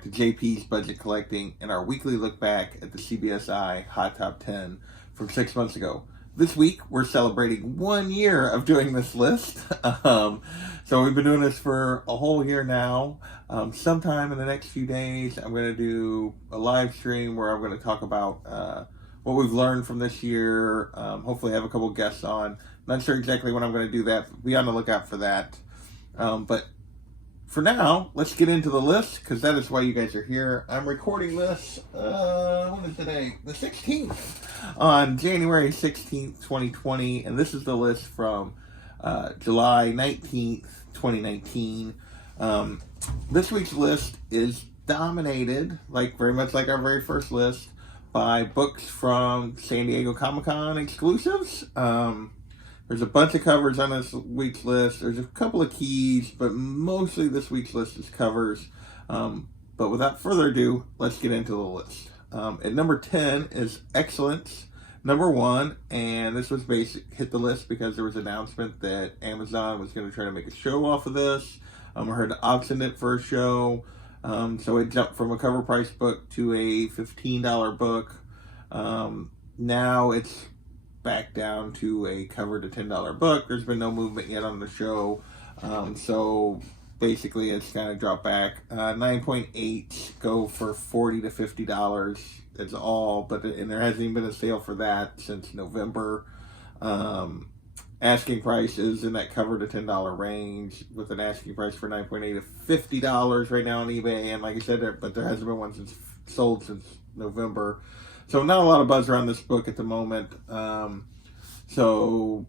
back to JP's Budget Collecting and our weekly look back at the CBSI Hot Top 10 from 6 months ago. This week, we're celebrating 1 year of doing this list. So we've been doing this for a whole year now. Sometime in the next few days, I'm going to do a live stream where I'm going to talk about what we've learned from this year. Hopefully have a couple guests on. Not sure exactly when I'm going to do that. Be on the lookout for that. But for now, let's get into the list, because that is why you guys are here. I'm recording this, what is today? The 16th, on January 16th, 2020, and this is the list from July 19th, 2019. This week's list is dominated, very much like our very first list, by books from San Diego Comic-Con exclusives. There's a bunch of covers on this week's list. There's a couple of keys, but mostly this week's list is covers. But without further ado, let's get into the list. At number 10 is Excellence, number 1. And this was hit the list because there was an announcement that Amazon was going to try to make a show off of this. I heard auctioned it for a show. So it jumped from a cover price book to a $15 book. Now it's back down to a cover to $10 book. There's been no movement yet on the show. So basically it's kind of dropped back. 9.8 go for $40 to $50. That's all, and there hasn't even been a sale for that since November. Asking price is in that cover to $10 range, with an asking price for 9.8 to $50 right now on eBay. And like I said, there hasn't been one sold since November. So not a lot of buzz around this book at the moment. So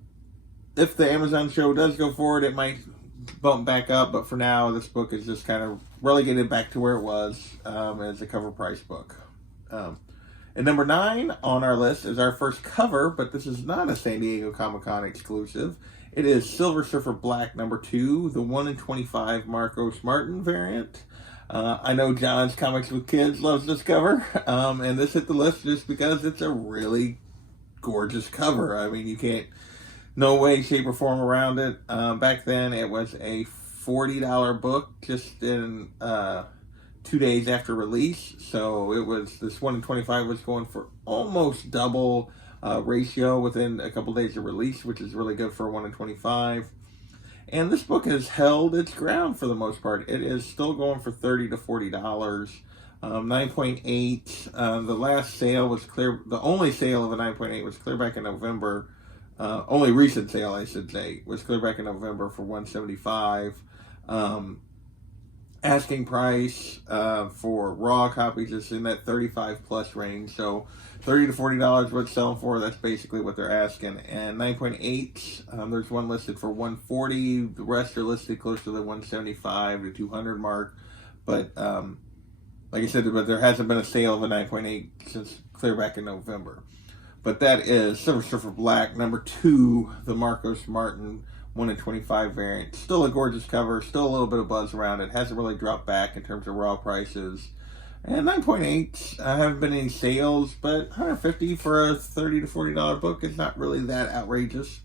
if the Amazon show does go forward, it might bump back up. But for now, this book is just kind of relegated back to where it was as a cover price book. At number 9 on our list is our first cover, but this is not a San Diego Comic-Con exclusive. It is Silver Surfer Black number 2, the 1 in 25 Marcos Martin variant. I know John's Comics with Kids loves this cover, and this hit the list just because it's a really gorgeous cover. I mean, you can't, no way, shape, or form around it. Back then, it was a $40 book just in 2 days after release, so it was, this 1 in 25 was going for almost double ratio within a couple days of release, which is really good for a 1 in 25. And this book has held its ground for the most part. It is still going for $30 to $40. 9.8. The last sale was clear. The only sale of a 9.8 was clear back in November. Only recent sale, I should say, was clear back in November for $175. Asking price for raw copies is in that 35 plus range. So $30 to $40 what it's selling for. That's basically what they're asking. And 9.8, there's one listed for $140. The rest are listed close to the $175 to $200 mark. But like I said, there hasn't been a sale of a 9.8 since clear back in November. But that is Silver Surfer Black number 2, the Marcos Martin 1 in 25 variant. Still a gorgeous cover. Still a little bit of buzz around it. Hasn't really dropped back in terms of raw prices. And 9.8, haven't been any sales, but $150 for a $30 to $40 book is not really that outrageous.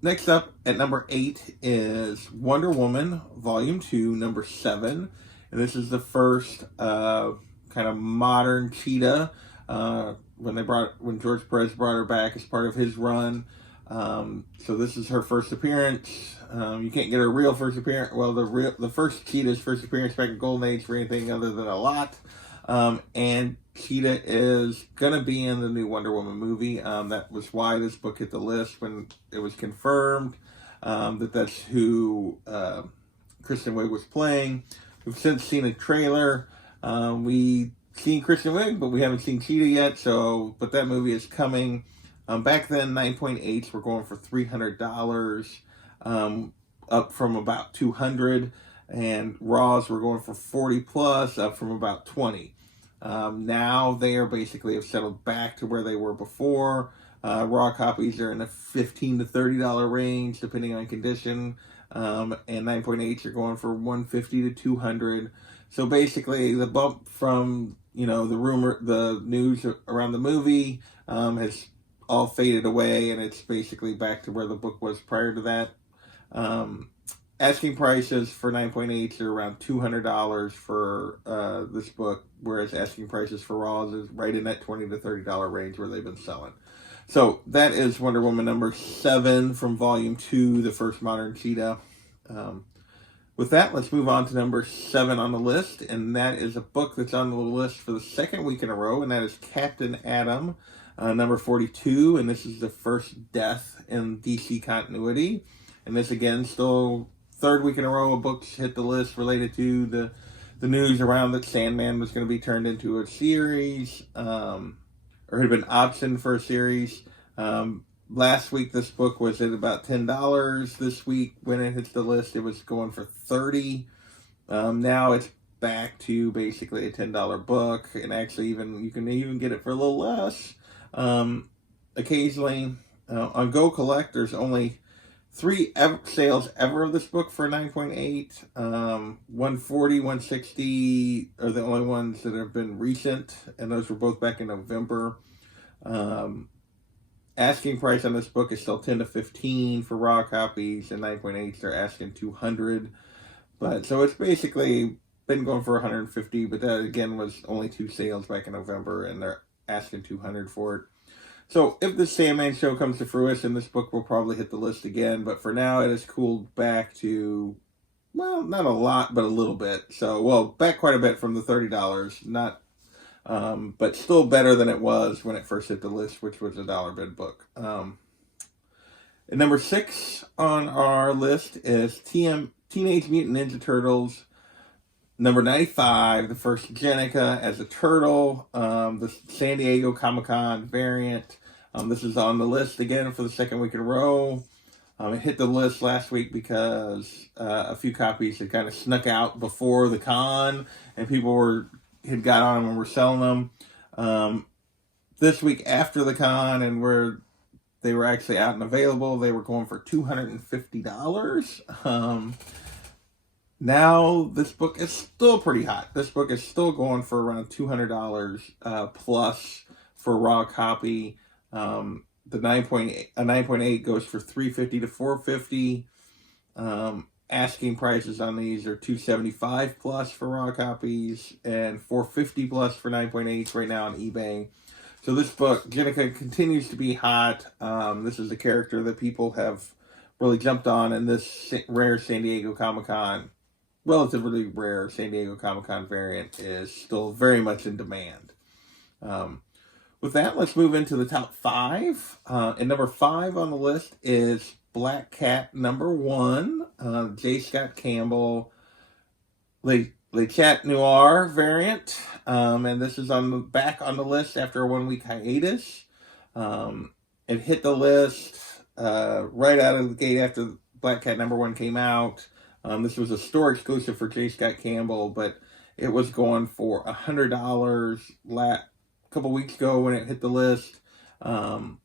Next up at number 8 is Wonder Woman Volume 2, number 7. And this is the first kind of modern Cheetah when George Perez brought her back as part of his run. So this is her first appearance. You can't get her real first appearance. Well, the first Cheetah's first appearance back in Golden Age for anything other than a lot. And Cheetah is gonna be in the new Wonder Woman movie. That was why this book hit the list when it was confirmed that's who Kristen Wiig was playing. We've since seen a trailer. We've seen Kristen Wiig, but we haven't seen Cheetah yet. But that movie is coming. Back then, 9.8s were going for $300, up from about $200, and raws were going for 40 plus, up from about 20. Now they are basically have settled back to where they were before. Raw copies are in the $15 to $30 range, depending on condition, and 9.8s are going for $150 to $200. So basically, the bump from the news around the movie has all faded away, and it's basically back to where the book was prior to that. asking prices for 9.8s are around $200 for this book, whereas asking prices for Raws is right in that $20 to $30 range where they've been selling. So that is Wonder Woman number 7 from Volume 2, The First Modern Cheetah. With that, let's move on to number 7 on the list, and that is a book that's on the list for the second week in a row, and that is Captain Atom, number 42, and this is the first death in DC continuity. And this, again, still third week in a row, a book's hit the list related to the news around that Sandman was going to be turned into a series, or had been optioned for a series. Last week, this book was at about $10. This week, when it hits the list, it was going for $30. Now it's back to basically a $10 book, and actually, you can even get it for a little less. Occasionally, on Go Collect, there's only 3 sales ever of this book for 9.8. 140, 160 are the only ones that have been recent, and those were both back in November. Asking price on this book is still $10 to $15 for raw copies, and 9.8s they're asking $200. But so it's basically been going for $150, but that again was only 2 sales back in November, and they're asking $200 for it. So if the Sandman show comes to fruition, this book will probably hit the list again. But for now, it has cooled back to, well, not a lot, but a little bit. So, well, back quite a bit from the $30, not. But still better than it was when it first hit the list, which was a dollar bid book. And number 6 on our list is Teenage Mutant Ninja Turtles, number 95, the first Jenica as a turtle, the San Diego Comic-Con variant. This is on the list again for the second week in a row. It hit the list last week because a few copies had kind of snuck out before the con, and people had got on them and were selling them. This week after the con, and where they were actually out and available, they were going for $250. Now this book is still pretty hot. This book is still going for around $200 plus for a raw copy. The 9.8 goes for $350 to $450. Asking prices on these are $275 plus for raw copies and $450 plus for 9.8 right now on eBay. So this book, Jenica, continues to be hot. This is a character that people have really jumped on, and this rare San Diego Comic-Con, relatively rare San Diego Comic-Con variant is still very much in demand. With that, let's move into the top 5. And number 5 on the list is Black Cat number 1, J. Scott Campbell, Le Chat Noir variant. And this is back on the list after a 1-week hiatus. It hit the list right out of the gate after Black Cat number 1 came out. This was a store exclusive for J. Scott Campbell, but it was going for $100 a couple weeks ago when it hit the list. After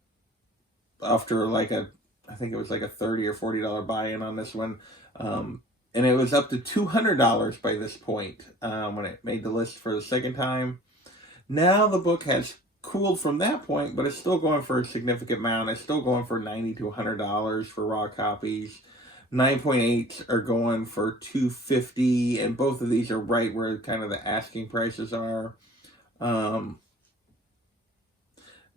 I think it was like a $30 or $40 buy-in on this one. And it was up to $200 by this point when it made the list for the second time. Now the book has cooled from that point, but it's still going for a significant amount. It's still going for $90 to $100 for raw copies. 9.8s are going for $250, and both of these are right where kind of the asking prices are.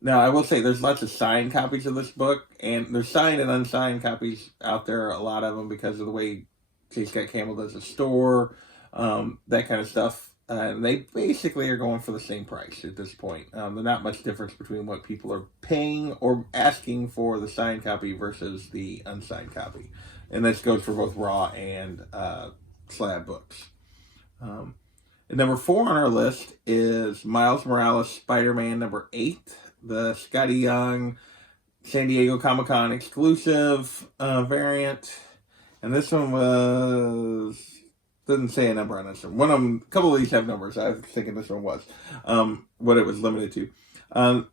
Now, I will say there's lots of signed copies of this book, and there's signed and unsigned copies out there, a lot of them, because of the way J. Scott Campbell does the store, that kind of stuff. And they basically are going for the same price at this point. There's not much difference between what people are paying or asking for the signed copy versus the unsigned copy. And this goes for both raw and slab books. And number 4 on our list is Miles Morales Spider-Man number 8, the Scotty Young San Diego Comic-Con exclusive variant. And this one doesn't say a number on this one. A couple of these have numbers. I was thinking this one was what it was limited to.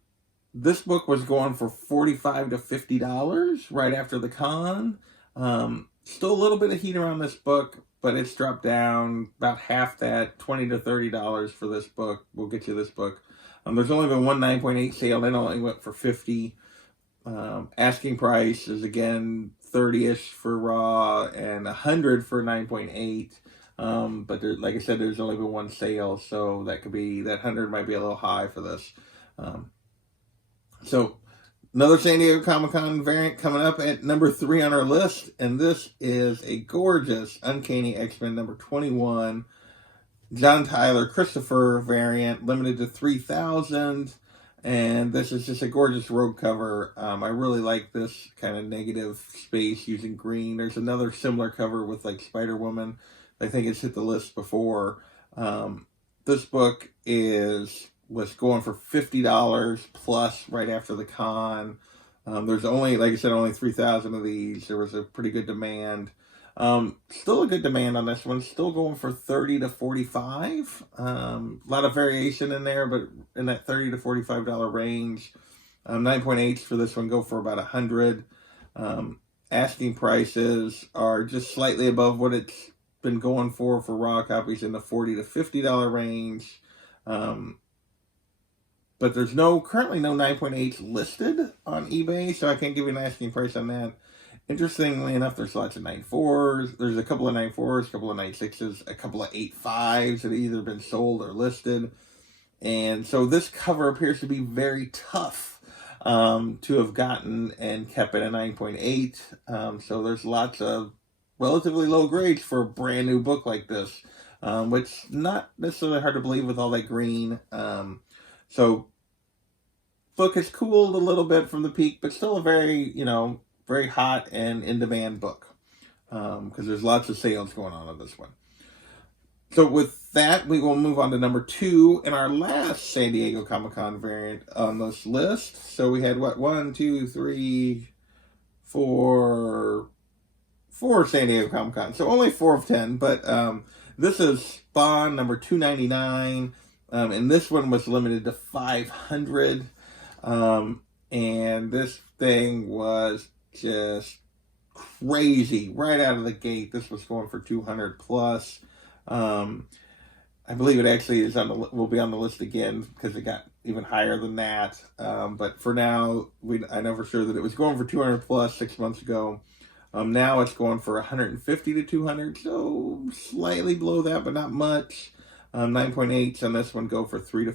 This book was going for $45 to $50 right after the con. Still a little bit of heat around this book, but it's dropped down about half that, $20 to $30 for this book. We'll get you this book. There's only been one 9.8 sale, and it only went for $50. Asking price is again 30-ish for raw and 100 for 9.8. But there, like I said, there's only been one sale, so that 100 might be a little high for this. So another San Diego Comic-Con variant coming up at number 3 on our list, and this is a gorgeous Uncanny XMen number 21 John Tyler Christopher variant, limited to 3,000. And this is just a gorgeous road cover. I really like this kind of negative space using green. There's another similar cover with like Spider-Woman. I think it's hit the list before. This book was going for $50 plus right after the con. There's only, like I said, only 3,000 of these. There was a pretty good demand. Still a good demand on this one. Still going for 30 to 45. A lot of variation in there, but in that $30 to $45 range. 9.8s for this one go for about 100. Asking prices are just slightly above what it's been going for raw copies in the $40 to $50 range. But there's currently no 9.8s listed on eBay, so I can't give you an asking price on that. Interestingly enough, there's lots of 9.4s. There's a couple of 9.4s, a couple of 9.6s, a couple of 8.5s that have either been sold or listed. And so this cover appears to be very tough to have gotten and kept at a 9.8. So there's lots of relatively low grades for a brand new book like this, which not necessarily hard to believe with all that green. So book has cooled a little bit from the peak, but still a very, very hot and in-demand book, because there's lots of sales going on this one. So with that, we will move on to number 2 in our last San Diego Comic-Con variant on this list. So we had, 4 San Diego Comic-Con. So only 4 of 10, but this is Spawn number 299, and this one was limited to 500, and this thing was just crazy right out of the gate. This was going for 200 plus. I believe it actually will be on the list again because it got even higher than that. But for now, I know for sure that it was going for 200 plus 6 months ago. Now it's going for 150 to 200, so slightly below that, but not much. 9.8s on this one go for $300 to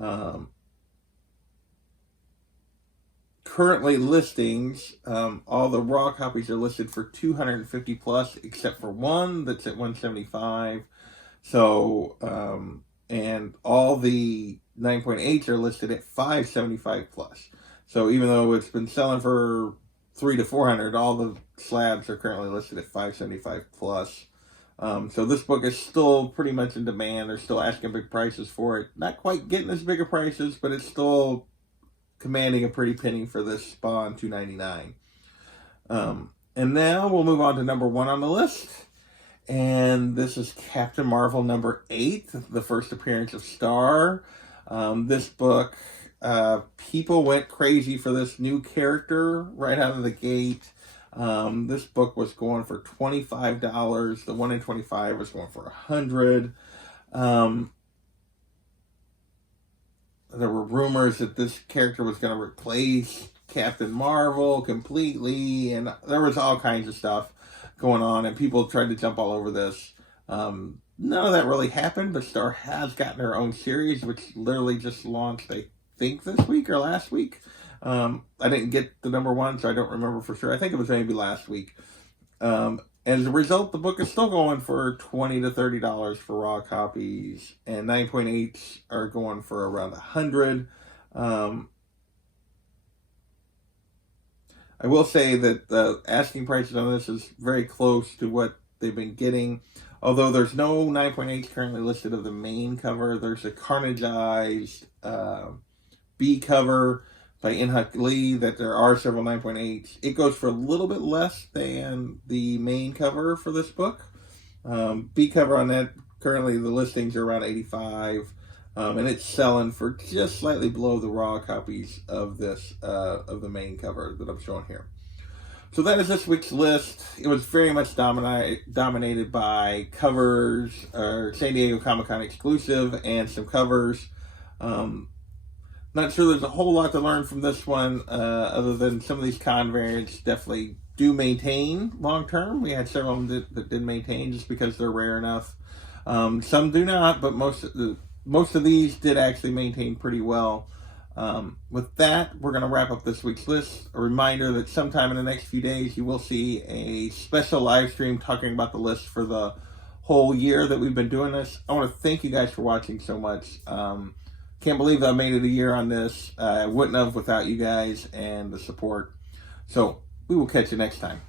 $400. Currently listings, all the raw copies are listed for 250 plus, except for one that's at 175. So, and all the 9.8s are listed at 575 plus. So even though it's been selling for $300 to $400, all the slabs are currently listed at 575 plus. So this book is still pretty much in demand. They're still asking big prices for it. Not quite getting as big of prices, but it's still commanding a pretty penny for this Spawn 299. And now we'll move on to number 1 on the list. And this is Captain Marvel number 8, the first appearance of Star. This book, people went crazy for this new character right out of the gate. This book was going for $25. The 1 in 25 was going for $100. There were rumors that this character was going to replace Captain Marvel completely, and there was all kinds of stuff going on, and people tried to jump all over this. None of that really happened, but Star has gotten her own series, which literally just launched, I think, this week or last week. I didn't get the number 1, so I don't remember for sure. I think it was maybe last week. As a result, the book is still going for $20 to $30 for raw copies, and 9.8s are going for around 100. I will say that the asking prices on this is very close to what they've been getting. Although there's no 9.8s currently listed of the main cover, there's a Carnageized B cover by In-Huk Lee that there are several 9.8s. It goes for a little bit less than the main cover for this book. B cover on that, currently the listings are around 85, and it's selling for just slightly below the raw copies of this, of the main cover that I'm showing here. So that is this week's list. It was very much dominated by San Diego Comic-Con exclusive and some covers. Not sure there's a whole lot to learn from this one, other than some of these con variants definitely do maintain long term. We had several of them that did maintain just because they're rare enough. Some do not, but most of these did actually maintain pretty well. With that, we're going to wrap up this week's list. A reminder that sometime in the next few days, you will see a special live stream talking about the list for the whole year that we've been doing this. I want to thank you guys for watching so much. Can't believe I made it a year on this. I wouldn't have without you guys and the support. So we will catch you next time.